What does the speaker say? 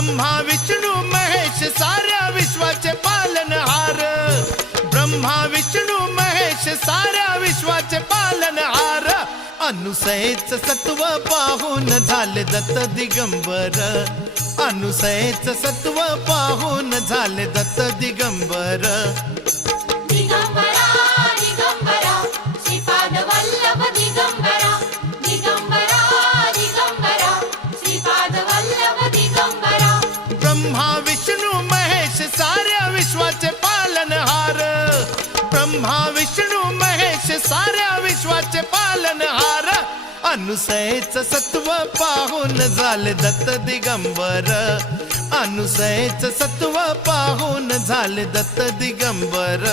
ब्रह्मा विष्णू महेश साऱ्या विश्वाचे पालनहार, ब्रह्मा विष्णू महेश साऱ्या विश्वाचे पालनहार. अनुसयेच सत्व पाहून झाले दत्त दिगंबर, अनुसयेच सत्व पाहून झाले दत्त दिगंबर. दिगंबरा दिगंबरा श्रीपाद वल्लभ दिगंबरा, दिगंबरा दिगंबरा श्रीपाद वल्लभ दिगंबरा. ब्रह्मा विष्णू महेश साऱ्या विश्वाचे पालनहार, ब्रह्मा विष्णू महेश साऱ्या विश्वाचे पालनहार. अनुसयेच सत्व पाहून झाले दत्त दिगंबर, अनुसयेच सत्व पाहून झाले दत्त दिगंबर.